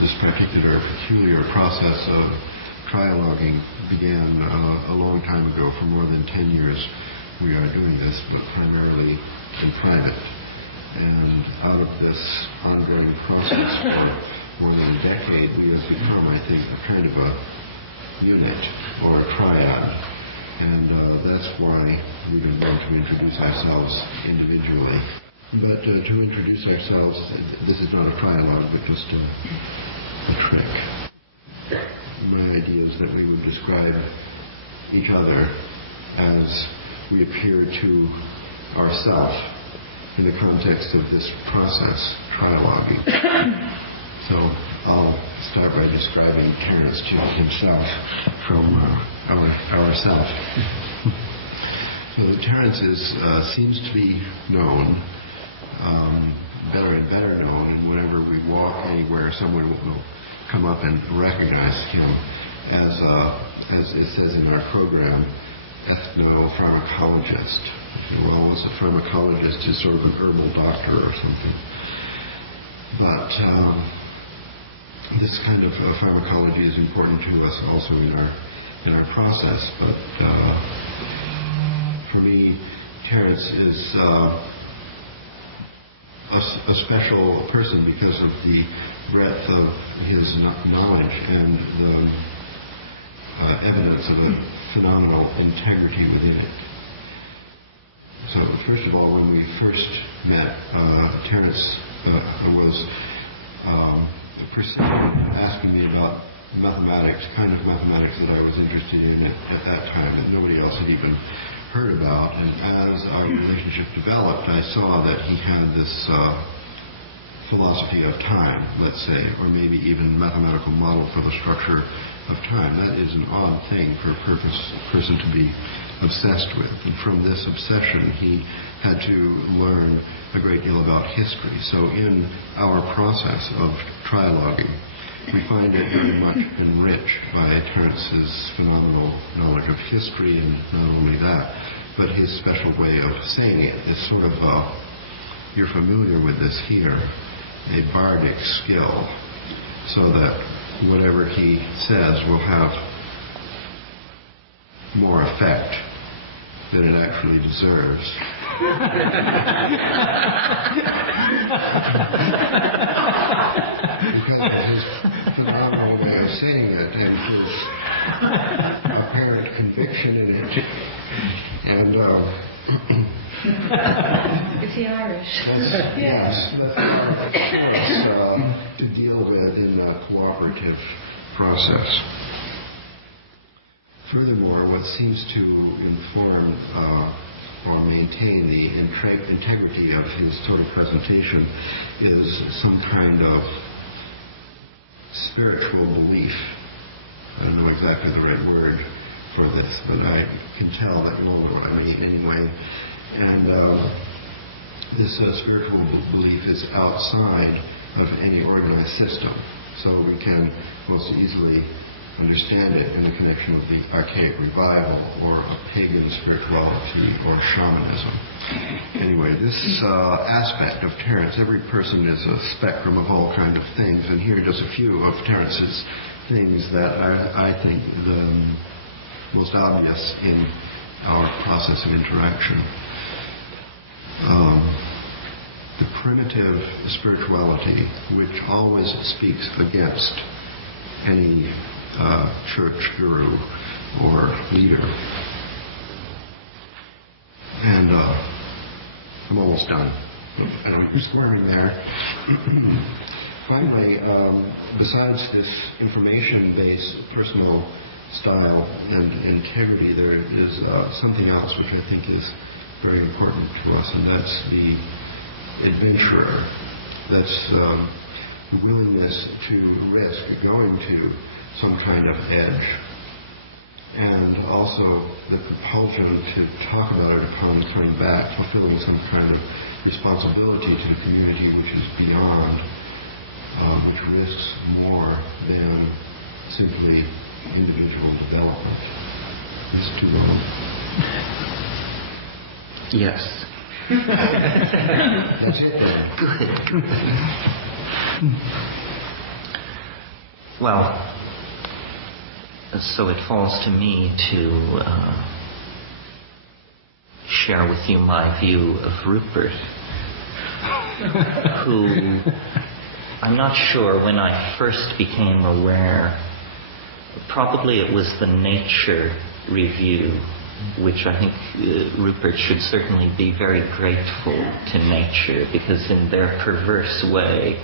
this particular peculiar process of trialoguing began a long time ago. For more than 10 years we are doing this, but primarily in private. And out of this ongoing process for more than a decade, we have become, I think, a kind of a unit or a triad. And that's why we don't want to introduce ourselves individually. But to introduce ourselves, this is not a trialogue, but just a trick. My idea is that we would describe each other as we appear to ourselves in the context of this process, trialoguing. So I'll start by describing Terence to himself from ourself. So Terence seems to be known, better and better known, and whenever we walk anywhere, someone will come up and recognize him as it says in our program, ethnopharmacologist. Well, as a pharmacologist is sort of an herbal doctor or something. But this kind of pharmacology is important to us also in our process. But for me, Terence is a special person because of the breadth of his knowledge and the evidence of a phenomenal integrity within it. So first of all, when we first met, Terence was asking me about mathematics, kind of mathematics that I was interested in at that time that nobody else had even heard about. And as our relationship developed, I saw that he had this philosophy of time, let's say, or maybe even mathematical model for the structure of time. That is an odd thing for a person to be obsessed with. And from this obsession, he had to learn a great deal about history. So in our process of trialoguing, we find it very much enriched by Terence's phenomenal knowledge of history, and not only that, but his special way of saying it. It's sort of, you're familiar with this here, a bardic skill, so that whatever he says will have more effect than it actually deserves. Because of his phenomenal way of saying it and his apparent conviction in it. And is he Irish? Yes, that's to deal with in a cooperative process. Furthermore, what seems to inform or maintain the integrity of his sort of presentation is some kind of spiritual belief. I don't know exactly the right word for this, but I can tell that you know what I mean anyway. And this spiritual belief is outside of any organized system, so we can most easily understand it in the connection with the archaic revival or a pagan spirituality or shamanism. Anyway, this aspect of Terence, every person is a spectrum of all kinds of things, and here are just a few of Terence's things that I think the most obvious in our process of interaction. The primitive spirituality, which always speaks against any church guru or leader. And I'm almost done. I'm squaring there. Finally, besides this information-based personal style and integrity, there is something else which I think is very important to us, and that's the adventurer. That's the willingness to risk going to some kind of edge, and also the compulsion to talk about it upon coming back, fulfilling some kind of responsibility to the community which is beyond, which risks more than simply individual development. It's too long. Yes. That's it then. Good. Well, so it falls to me to share with you my view of Rupert, who I'm not sure when I first became aware. Probably it was the Nature review, which I think Rupert should certainly be very grateful to Nature, because in their perverse way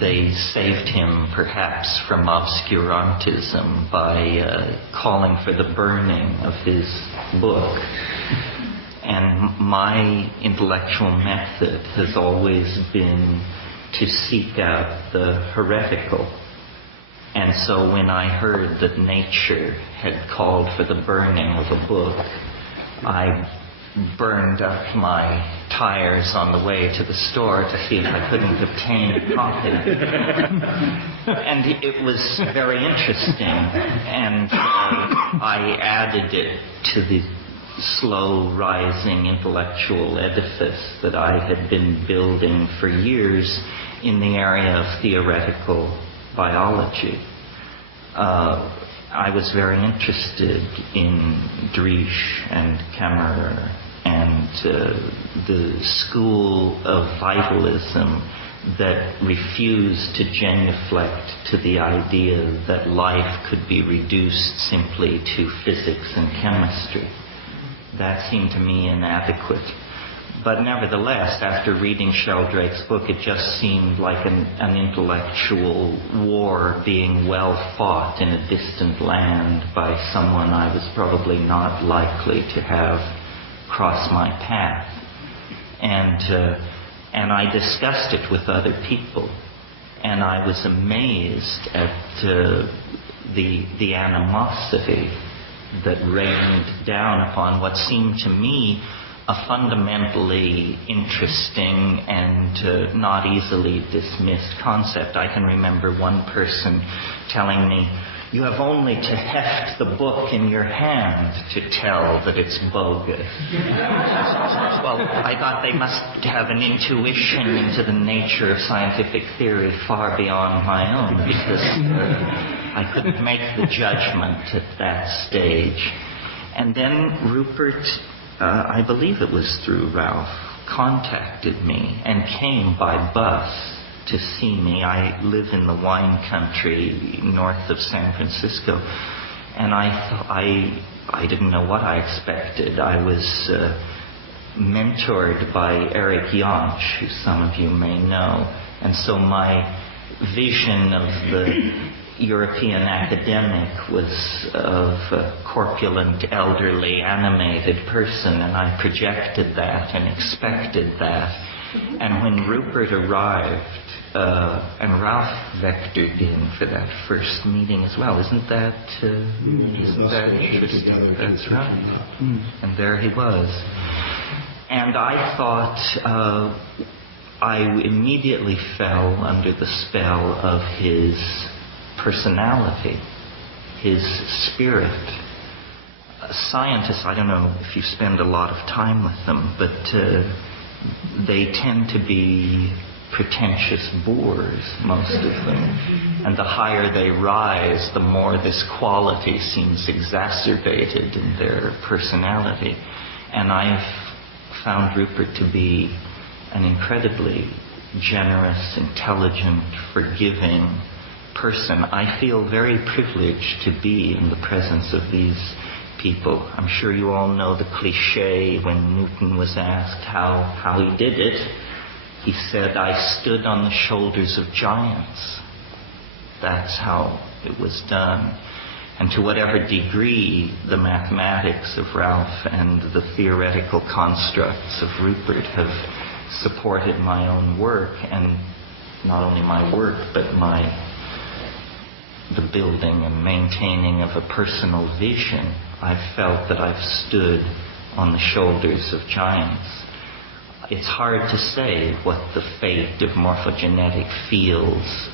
they saved him perhaps from obscurantism by calling for the burning of his book. And my intellectual method has always been to seek out the heretical. And so when I heard that Nature had called for the burning of a book, I burned up my tires on the way to the store to see if I couldn't obtain a copy. And it was very interesting, and I added it to the slow rising intellectual edifice that I had been building for years in the area of theoretical biology. I was very interested in Driesch and Kammerer and the school of vitalism that refused to genuflect to the idea that life could be reduced simply to physics and chemistry. That seemed to me inadequate. But nevertheless, after reading Sheldrake's book, it just seemed like an intellectual war being well fought in a distant land by someone I was probably not likely to have crossed my path. And I discussed it with other people, and I was amazed at the animosity that rained down upon what seemed to me a fundamentally interesting and not easily dismissed concept. I can remember one person telling me, "You have only to heft the book in your hand to tell that it's bogus." Well, I thought they must have an intuition into the nature of scientific theory far beyond my own, because I couldn't make the judgment at that stage. And then Rupert, I believe it was through Ralph, contacted me and came by bus to see me. I live in the wine country north of San Francisco, and I didn't know what I expected. I was mentored by Eric Jansch, who some of you may know, and so my vision of the European academic was of a corpulent, elderly, animated person, and I projected that and expected that. And when Rupert arrived, and Ralph vectored in for that first meeting as well, isn't that interesting? That's right. And there he was. And I thought I immediately fell under the spell of his personality, his spirit. Scientists, I don't know if you spend a lot of time with them, but they tend to be pretentious boors, most of them. And the higher they rise, the more this quality seems exacerbated in their personality. And I've found Rupert to be an incredibly generous, intelligent, forgiving person. I feel very privileged to be in the presence of these people. I'm sure you all know the cliche when Newton was asked how he did it. He said, "I stood on the shoulders of giants." That's how it was done. And to whatever degree the mathematics of Ralph and the theoretical constructs of Rupert have supported my own work, and not only my work, but the building and maintaining of a personal vision, I've felt that I've stood on the shoulders of giants. It's hard to say what the fate of morphogenetic fields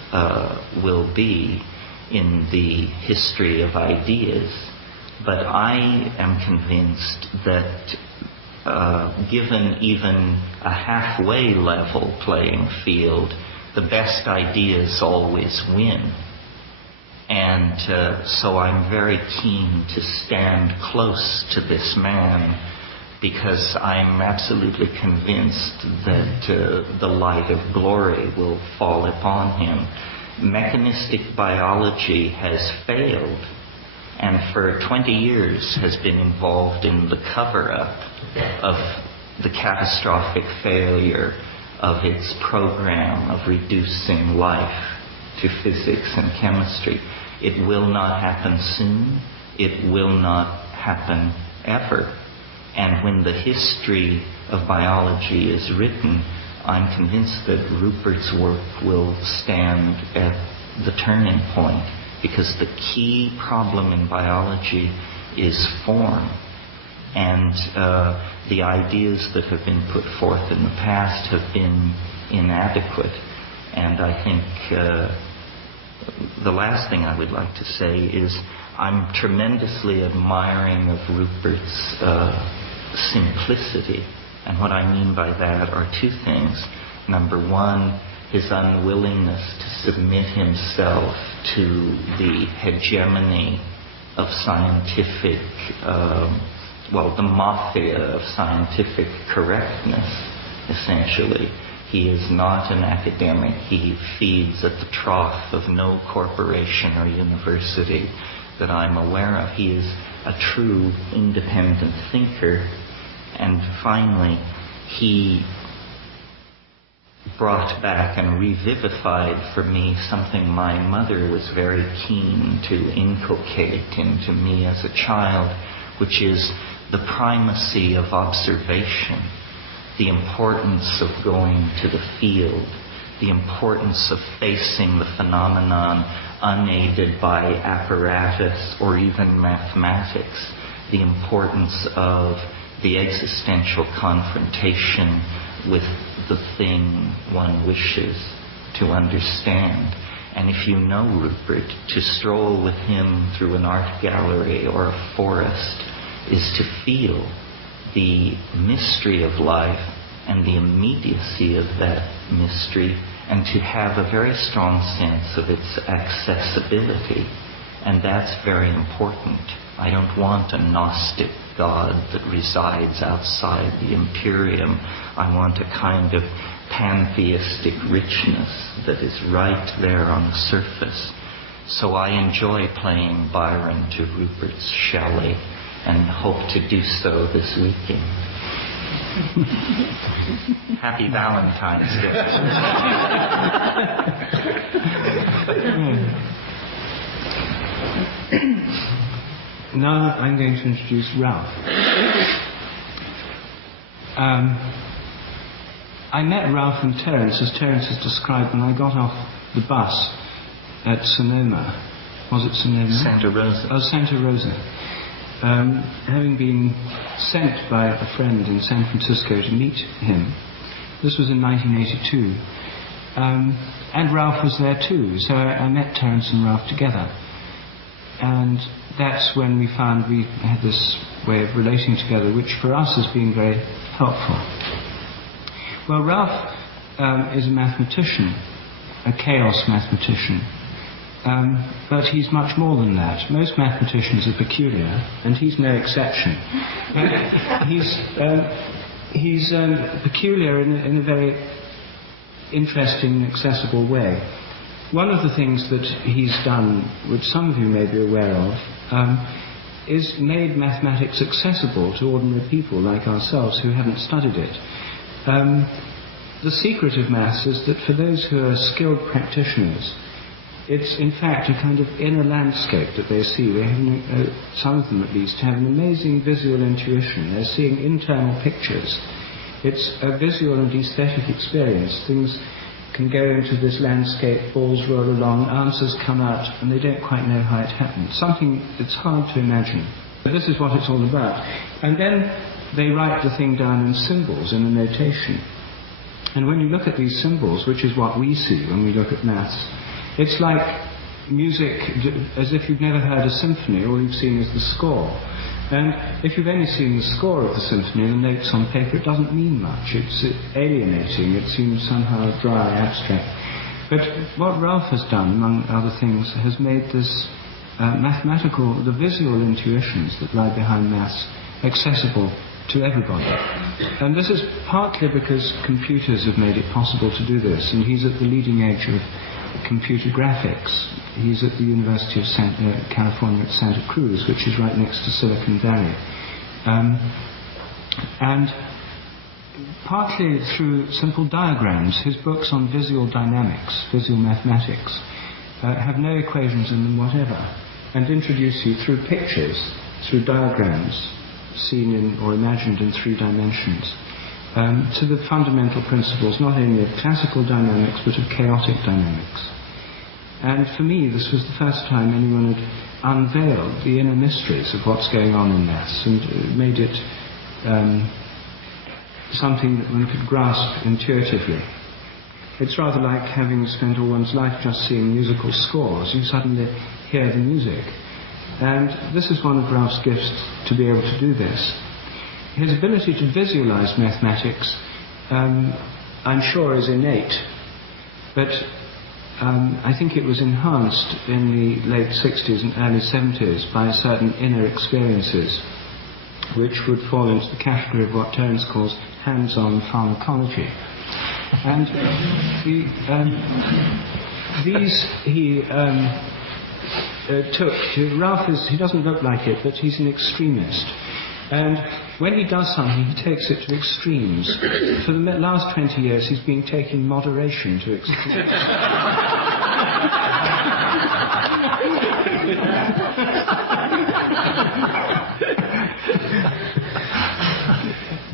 will be in the history of ideas, but I am convinced that given even a halfway level playing field, the best ideas always win. And so I'm very keen to stand close to this man, because I'm absolutely convinced that the light of glory will fall upon him. Mechanistic biology has failed, and for 20 years has been involved in the cover-up of the catastrophic failure of its program of reducing life to physics and chemistry. It will not happen soon. It will not happen ever. And when the history of biology is written, I'm convinced that Rupert's work will stand at the turning point, because the key problem in biology is form. And the ideas that have been put forth in the past have been inadequate. And I think the last thing I would like to say is I'm tremendously admiring of Rupert's simplicity. And what I mean by that are two things. Number one, his unwillingness to submit himself to the hegemony of scientific, the mafia of scientific correctness, essentially. He is not an academic. He feeds at the trough of no corporation or university that I'm aware of. He is a true independent thinker. And finally, he brought back and revivified for me something my mother was very keen to inculcate into me as a child, which is the primacy of observation, the importance of going to the field, the importance of facing the phenomenon unaided by apparatus or even mathematics, the importance of the existential confrontation with the thing one wishes to understand. And if you know Rupert, to stroll with him through an art gallery or a forest is to feel the mystery of life and the immediacy of that mystery, and to have a very strong sense of its accessibility. And that's very important. I don't want a Gnostic God that resides outside the Imperium. I want a kind of pantheistic richness that is right there on the surface. So I enjoy playing Byron to Rupert's Shelley, and hope to do so this weekend. Happy Valentine's Day. Now I'm going to introduce Ralph. I met Ralph and Terence, as Terence has described, when I got off the bus at Sonoma. Was it Sonoma? Santa Rosa. Oh, Santa Rosa. Having been sent by a friend in San Francisco to meet him. This was in 1982. And Ralph was there too, so I met Terence and Ralph together. And that's when we found we had this way of relating together, which for us has been very helpful. Well, Ralph is a mathematician, a chaos mathematician. But he's much more than that. Most mathematicians are peculiar, and he's no exception. He's peculiar in a very interesting, accessible way. One of the things that he's done, which some of you may be aware of, is made mathematics accessible to ordinary people like ourselves who haven't studied it. The secret of maths is that for those who are skilled practitioners, it's in fact a kind of inner landscape that they see. They have, some of them at least, have an amazing visual intuition. They're seeing internal pictures. It's a visual and aesthetic experience. Things can go into this landscape, balls roll along, answers come out, and they don't quite know how it happened. Something that's hard to imagine. But this is what it's all about. And then they write the thing down in symbols, in a notation. And when you look at these symbols, which is what we see when we look at maths, it's like music, as if you've never heard a symphony. All you've seen is the score. And if you've only seen the score of the symphony and the notes on paper, it doesn't mean much. It's alienating. It seems somehow dry, abstract. But what Ralph has done, among other things, has made this the visual intuitions that lie behind maths accessible to everybody. And this is partly because computers have made it possible to do this, and he's at the leading edge of computer graphics. He's at the University of California at Santa Cruz, which is right next to Silicon Valley. And partly through simple diagrams, his books on visual dynamics, visual mathematics, have no equations in them whatever, and introduce you through pictures, through diagrams, seen in or imagined in 3 dimensions, to the fundamental principles not only of classical dynamics but of chaotic dynamics. And for me, this was the first time anyone had unveiled the inner mysteries of what's going on in maths and made it something that one could grasp intuitively. It's rather like having spent all one's life just seeing musical scores. You suddenly hear the music. And this is one of Ralph's gifts, to be able to do this. His ability to visualize mathematics, I'm sure, is innate. But I think it was enhanced in the late 60s and early 70s by certain inner experiences, which would fall into the category of what Terence calls hands-on pharmacology. And these he took to Ralph. He doesn't look like it, but he's an extremist. And when he does something, he takes it to extremes. For the last 20 years, he's been taking moderation to extremes.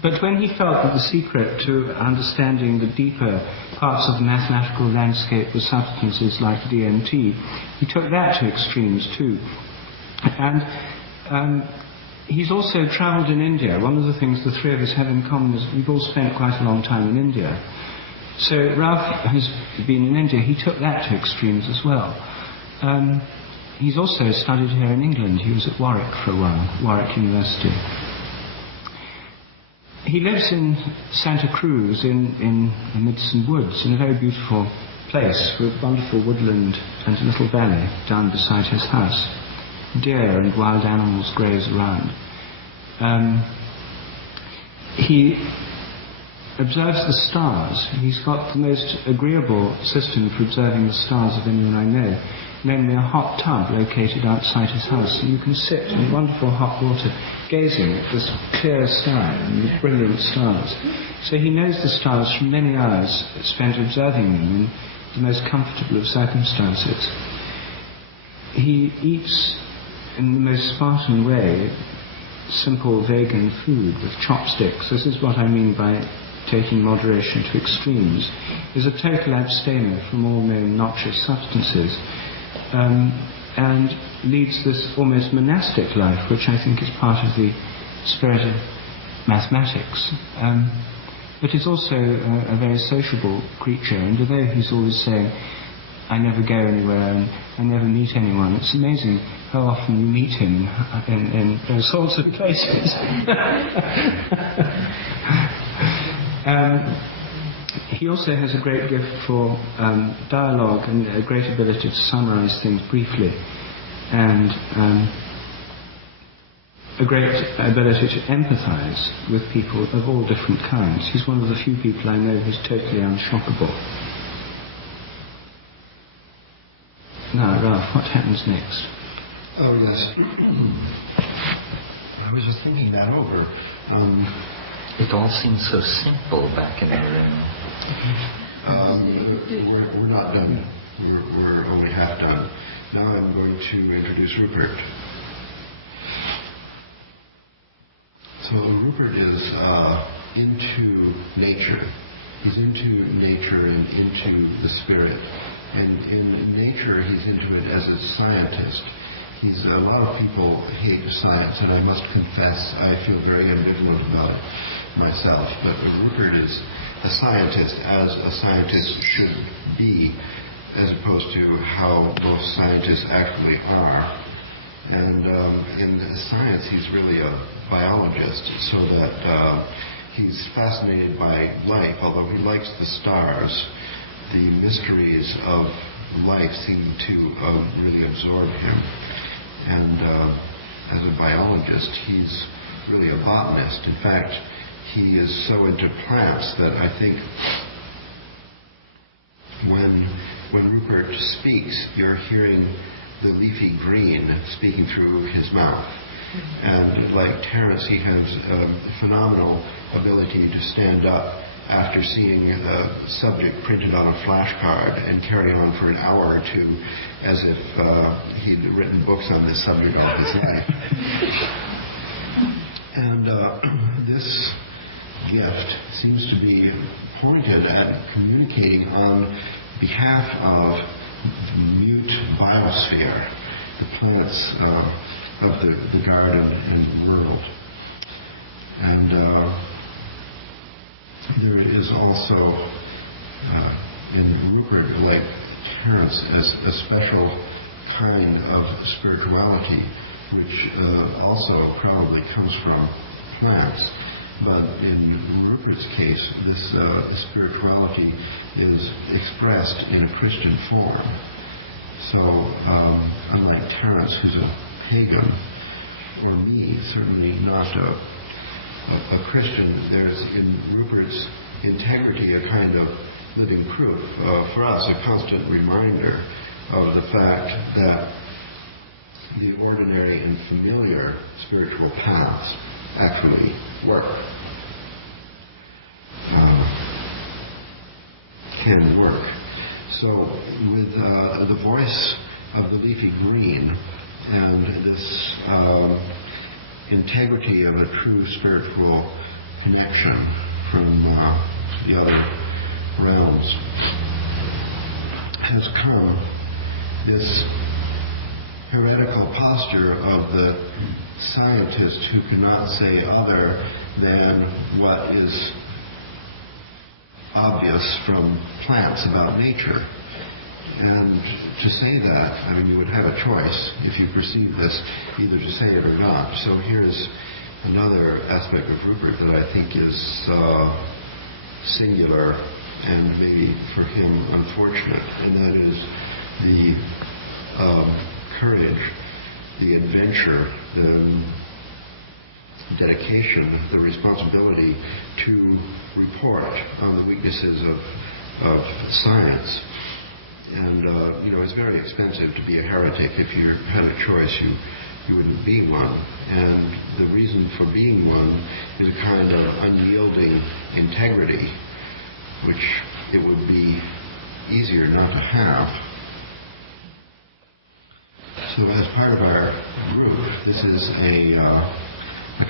But when he felt that the secret to understanding the deeper parts of the mathematical landscape was substances like DMT, he took that to extremes too. And he's also travelled in India. One of the things the 3 of us have in common is we've all spent quite a long time in India. So Ralph has been in India. He took that to extremes as well. He's also studied here in England. He was at Warwick for a while, Warwick University. He lives in Santa Cruz in amidst some woods, in a very beautiful place with wonderful woodland and a little valley down beside his house. Deer and wild animals graze around. He observes the stars. He's got the most agreeable system for observing the stars of anyone I know, namely a hot tub located outside his house, and you can sit in wonderful hot water gazing at this clear sky and the brilliant stars. So he knows the stars from many hours spent observing them in the most comfortable of circumstances. He eats in the most Spartan way simple vegan food with chopsticks. This is what I mean by taking moderation to extremes. Is a total abstainer from all known noxious substances, and leads this almost monastic life, which I think is part of the spirit of mathematics. But he's also a very sociable creature, and although he's always saying, I never go anywhere and I never meet anyone, it's amazing how often you meet him in all sorts of places. He also has a great gift for dialogue and a great ability to summarize things briefly, and a great ability to empathize with people of all different kinds. He's one of the few people I know who's totally unshockable. Now, Ralph, what happens next? Oh, yes. I was just thinking that over. It all seems so simple back in the room. We're not done. We're only half done. Now I'm going to introduce Rupert. So Rupert is into nature. He's into nature and into the spirit. And in nature, he's into it as a scientist. A lot of people hate science, and I must confess I feel very ambivalent about it myself. But Rupert is a scientist as a scientist should be, as opposed to how most scientists actually are. And in science, he's really a biologist, so that he's fascinated by life. Although he likes the stars, the mysteries of life seem to really absorb him. And as a biologist, he's really a botanist. In fact, he is so into plants that I think when Rupert speaks, you're hearing the leafy green speaking through his mouth. And like Terence, he has a phenomenal ability to stand up after seeing a subject printed on a flashcard and carry on for an hour or two as if he'd written books on this subject all his life. And this gift seems to be pointed at communicating on behalf of the mute biosphere, the plants of the garden and world. And there is also in Rupert, like Terence, a special kind of spirituality which also probably comes from plants. But in Rupert's case, this spirituality is expressed in a Christian form. So, unlike Terence, who's a pagan, or me, certainly not a Christian, there's in Rupert's integrity a kind of living proof, for us, a constant reminder of the fact that the ordinary and familiar spiritual paths actually work, can work. So with the voice of the leafy green and this integrity of a true spiritual connection from the other realms has come this heretical posture of the scientist who cannot say other than what is obvious from plants about nature. And to say that, I mean, you would have a choice if you perceive this, either to say it or not. So here's another aspect of Rupert that I think is singular and maybe for him unfortunate, and that is the courage, the adventure, the dedication, the responsibility to report on the weaknesses of science. And, it's very expensive to be a heretic. If you had a choice, you wouldn't be one. And the reason for being one is a kind of unyielding integrity, which it would be easier not to have. So as part of our group, this is a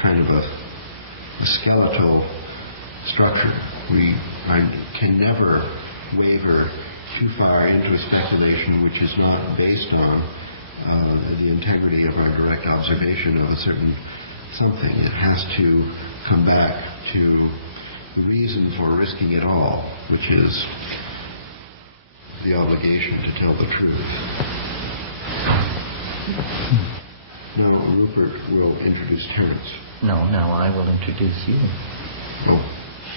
kind of a skeletal structure. I can never waver too far into a speculation which is not based on the integrity of our direct observation of a certain something. It has to come back to the reason for risking it all, which is the obligation to tell the truth. Now Rupert will introduce Terence. No, I will introduce you. Oh.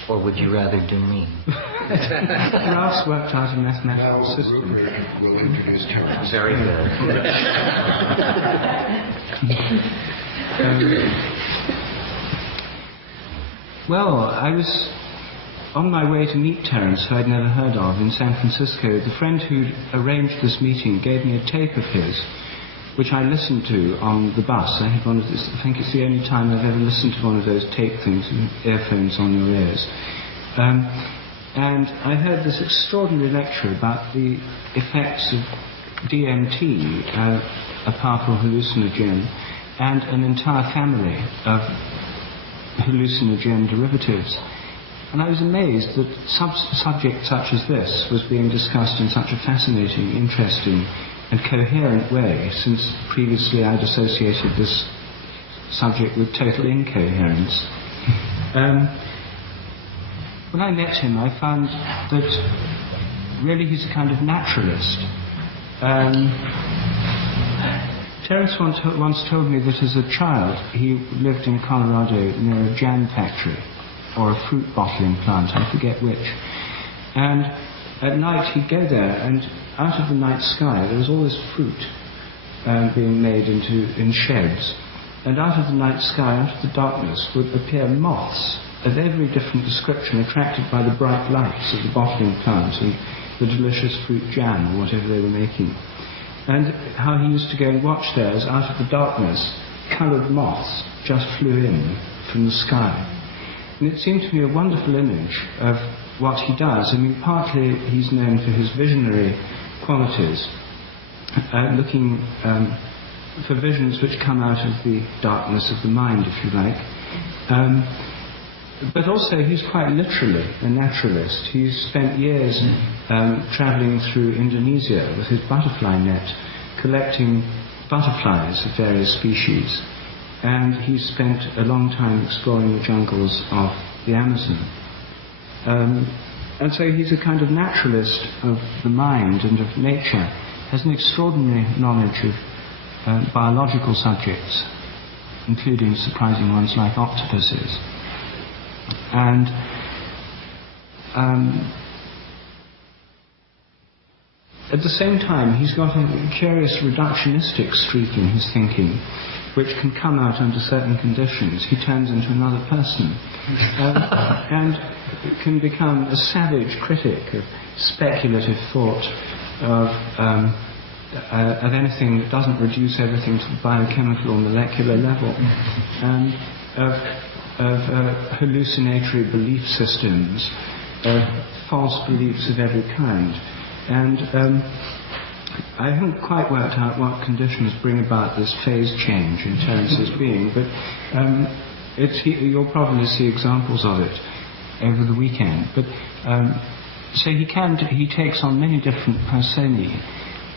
Or would you rather do me? Ralph's worked out a mathematical Now system. Rupert will introduce Terence. Very good. Well, I was on my way to meet Terence, who I'd never heard of, in San Francisco. The friend who'd arranged this meeting gave me a tape of his, which I listened to on the bus. I had one of those, I think it's the only time I've ever listened to one of those tape things with earphones on your ears. And I heard this extraordinary lecture about the effects of DMT, a powerful hallucinogen, and an entire family of hallucinogen derivatives. And I was amazed that subject such as this was being discussed in such a fascinating, interesting, and coherent way, since previously I'd associated this subject with total incoherence. When I met him, I found that really he's a kind of naturalist. Terence once told me that as a child he lived in Colorado near a jam factory, or a fruit bottling plant, I forget which. And at night he'd go there, and out of the night sky there was all this fruit being made in sheds. And out of the night sky, out of the darkness, would appear moths of every different description, attracted by the bright lights of the bottling plant and the delicious fruit jam or whatever they were making. And how he used to go and watch there as out of the darkness, coloured moths just flew in from the sky. And it seemed to me a wonderful image of what he does. I mean, partly he's known for his visionary qualities, looking for visions which come out of the darkness of the mind, if you like. But also he's quite literally a naturalist. He's spent years travelling through Indonesia with his butterfly net, collecting butterflies of various species. And he's spent a long time exploring the jungles of the Amazon. And so he's a kind of naturalist of the mind and of nature, has an extraordinary knowledge of biological subjects, including surprising ones like octopuses. And at the same time, he's got a curious reductionistic streak in his thinking, which can come out under certain conditions. He turns into another person and can become a savage critic of speculative thought, of anything that doesn't reduce everything to the biochemical or molecular level, and of hallucinatory belief systems, false beliefs of every kind. And I haven't quite worked out what conditions bring about this phase change in Terence's being, but you'll probably see examples of it over the weekend. But so he takes on many different personae,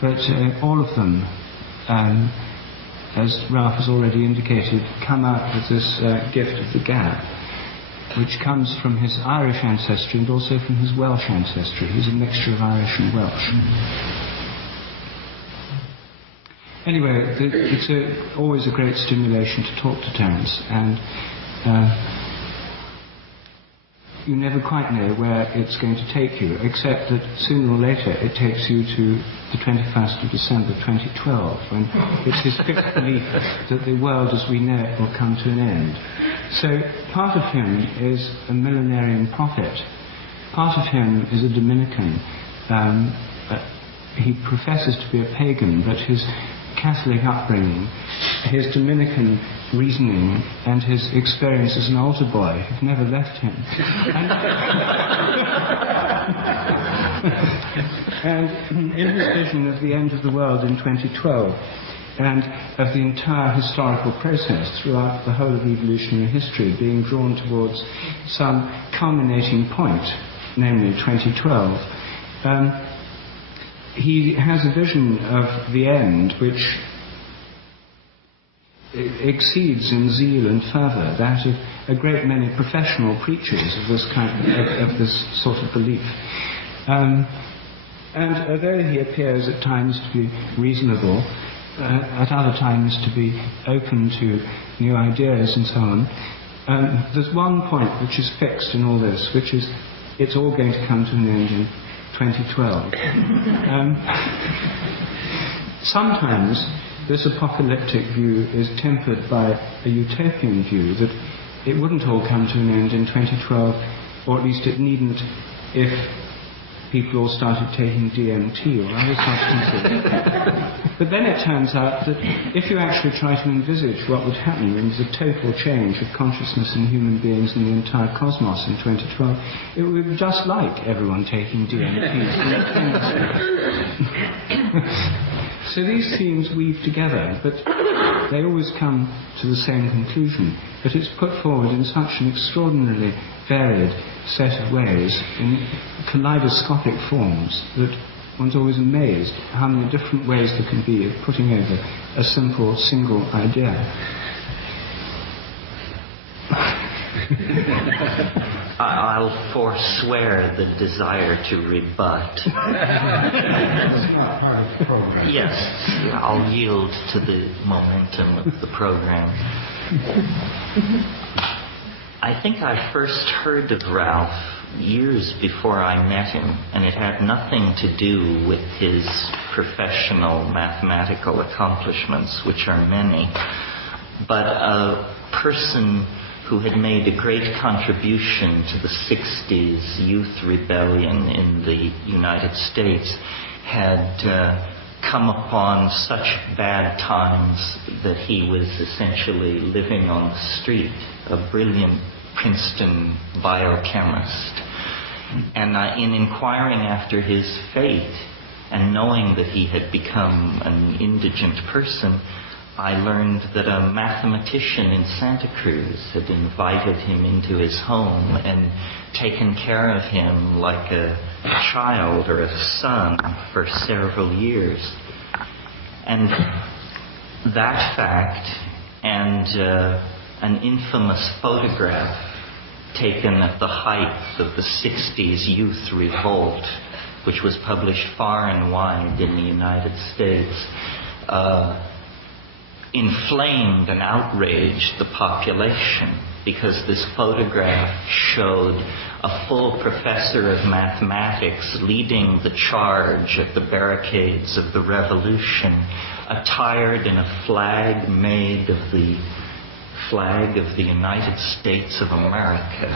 but all of them, as Ralph has already indicated, come out with this gift of the gap, which comes from his Irish ancestry and also from his Welsh ancestry. He's a mixture of Irish and Welsh. Anyway, it's always a great stimulation to talk to Terence, and you never quite know where it's going to take you, except that sooner or later it takes you to the 21st of December 2012, when it's his fixed belief that the world as we know it will come to an end. So part of him is a millenarian prophet, part of him is a Dominican. He professes to be a pagan, but his Catholic upbringing, his Dominican reasoning, and his experience as an altar boy have never left him. And in his vision of the end of the world in 2012, and of the entire historical process throughout the whole of evolutionary history being drawn towards some culminating point, namely 2012, he has a vision of the end which exceeds in zeal and fervour that of a great many professional preachers of this kind of this sort of belief. And although he appears at times to be reasonable, at other times to be open to new ideas and so on, there's one point which is fixed in all this, which is it's all going to come to an end in 2012. Sometimes this apocalyptic view is tempered by a utopian view that it wouldn't all come to an end in 2012, or at least it needn't if people all started taking DMT or other substances. But then it turns out that if you actually try to envisage what would happen when there's a total change of consciousness in human beings and the entire cosmos in 2012, it would be just like everyone taking DMT. So these themes weave together, but they always come to the same conclusion. But it's put forward in such an extraordinarily varied set of ways, in kaleidoscopic forms, that one's always amazed how many different ways there can be of putting over a simple, single idea. I'll forswear the desire to rebut. Yes, I'll yield to the momentum of the program. I think I first heard of Ralph years before I met him, and it had nothing to do with his professional mathematical accomplishments, which are many, but a person who had made a great contribution to the 60s youth rebellion in the United States had come upon such bad times that he was essentially living on the street, a brilliant Princeton biochemist. And in inquiring after his fate and knowing that he had become an indigent person, I learned that a mathematician in Santa Cruz had invited him into his home and taken care of him like a child or a son for several years. And that fact and an infamous photograph taken at the height of the 60s youth revolt, which was published far and wide in the United States, inflamed and outraged the population, because this photograph showed a full professor of mathematics leading the charge at the barricades of the revolution, attired in a flag made of the flag of the United States of America.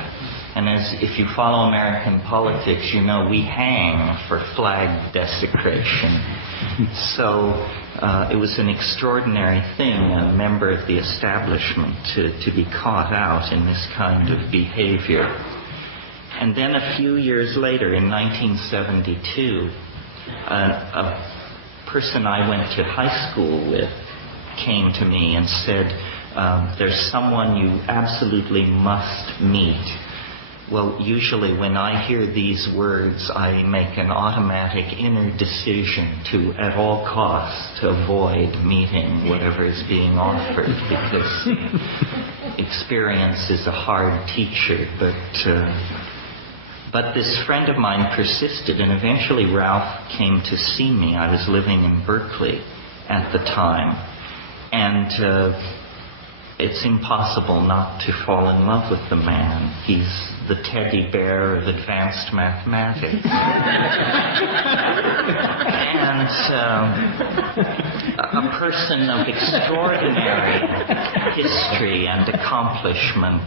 And as if you follow American politics, you know we hang for flag desecration. So it was an extraordinary thing, a member of the establishment, to be caught out in this kind of behavior. And then a few years later, in 1972, a person I went to high school with came to me and said, there's someone you absolutely must meet. Well, usually when I hear these words, I make an automatic inner decision to, at all costs, to avoid meeting whatever is being offered, because experience is a hard teacher. But this friend of mine persisted, and eventually Ralph came to see me. I was living in Berkeley at the time, and it's impossible not to fall in love with the man. He's the teddy bear of advanced mathematics. And a person of extraordinary history and accomplishment.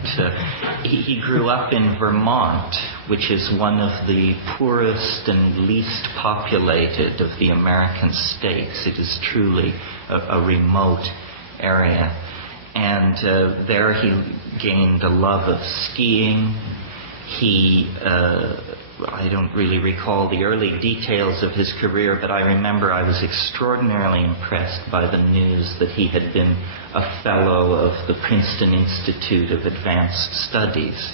He grew up in Vermont, which is one of the poorest and least populated of the American states. It is truly a remote area. And there he gained a love of skiing. I don't really recall the early details of his career, but I remember I was extraordinarily impressed by the news that he had been a fellow of the Princeton Institute of Advanced Studies,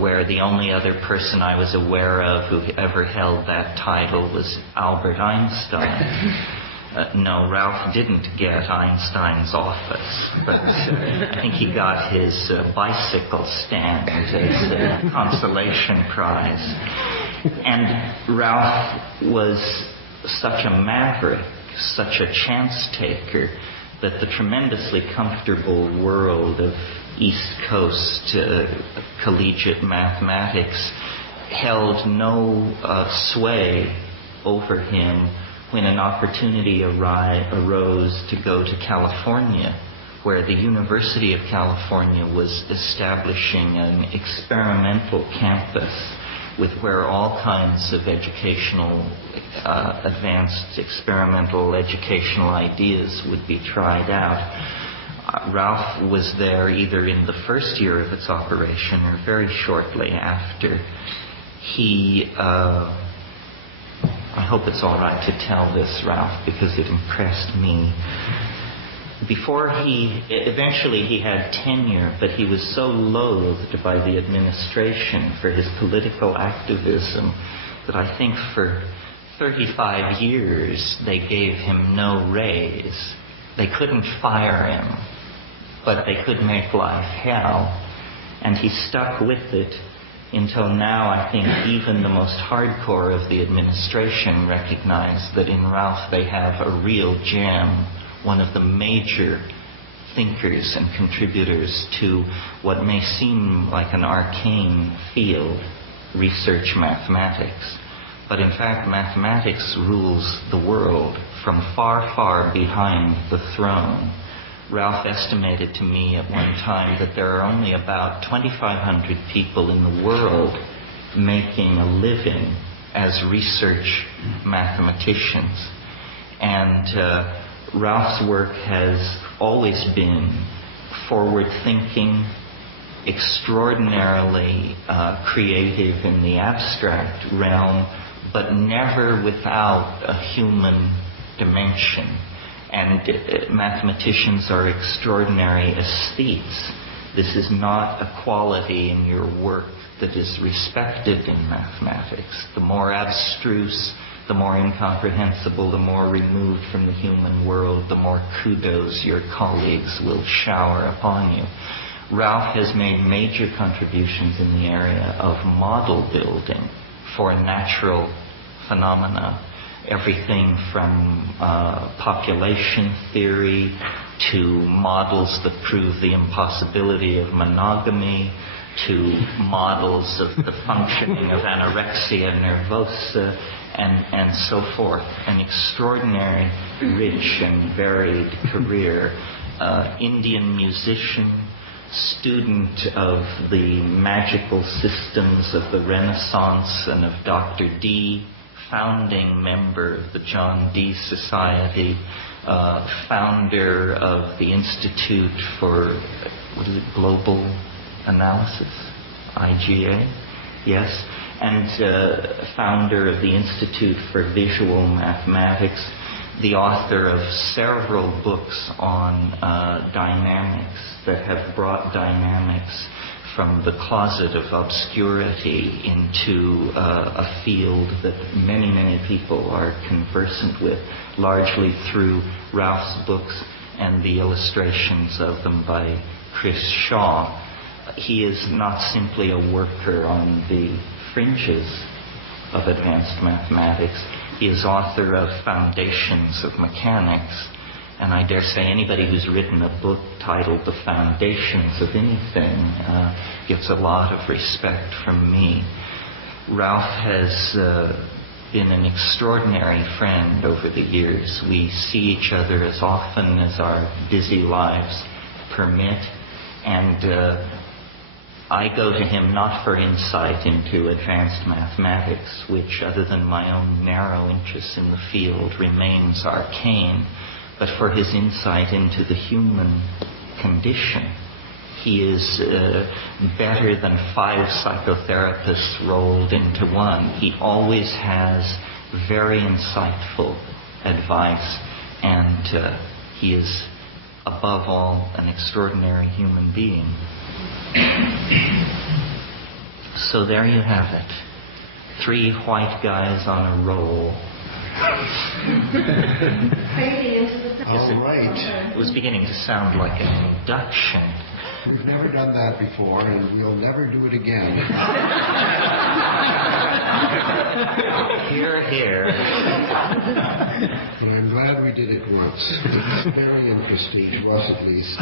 where the only other person I was aware of who ever held that title was Albert Einstein. No, Ralph didn't get Einstein's office, but I think he got his bicycle stand as a consolation prize. And Ralph was such a maverick, such a chance taker, that the tremendously comfortable world of East Coast collegiate mathematics held no sway over him when an opportunity arose to go to California, where the University of California was establishing an experimental campus where all kinds of educational, advanced experimental educational ideas would be tried out. Ralph was there either in the first year of its operation or very shortly after. I hope it's all right to tell this, Ralph, because it impressed me. Eventually he had tenure, but he was so loathed by the administration for his political activism that I think for 35 years they gave him no raise. They couldn't fire him, but they could make life hell. And he stuck with it until now. I think even the most hardcore of the administration recognize that in Ralph they have a real gem, one of the major thinkers and contributors to what may seem like an arcane field, research mathematics. But in fact, mathematics rules the world from far, far behind the throne. Ralph estimated to me at one time that there are only about 2,500 people in the world making a living as research mathematicians. And Ralph's work has always been forward-thinking, extraordinarily creative in the abstract realm, but never without a human dimension. And mathematicians are extraordinary aesthetes. This is not a quality in your work that is respected in mathematics. The more abstruse, the more incomprehensible, the more removed from the human world, the more kudos your colleagues will shower upon you. Ralph has made major contributions in the area of model building for natural phenomena. Everything from population theory to models that prove the impossibility of monogamy, to models of the functioning of anorexia nervosa, and so forth. An extraordinary, rich and varied career. Indian musician, student of the magical systems of the Renaissance and of Dr. Dee, founding member of the John Dee Society, founder of the Institute for Global Analysis, IGA, yes, and founder of the Institute for Visual Mathematics, the author of several books on dynamics that have brought dynamics from the closet of obscurity into a field that many, many people are conversant with, largely through Ralph's books and the illustrations of them by Chris Shaw. He is not simply a worker on the fringes of advanced mathematics. He is author of Foundations of Mechanics, and I dare say anybody who's written a book titled The Foundations of anything gets a lot of respect from me. Ralph has been an extraordinary friend over the years. We see each other as often as our busy lives permit, and I go to him not for insight into advanced mathematics, which, other than my own narrow interest in the field, remains arcane, but for his insight into the human condition. He is better than 5 psychotherapists rolled into one. He always has very insightful advice, and he is, above all, an extraordinary human being. So there you have it. 3 white guys on a roll. All right. It was beginning to sound like an induction. We've never done that before, and we'll never do it again. Hear, hear. But I'm glad we did it once. It's very interesting to us, at least.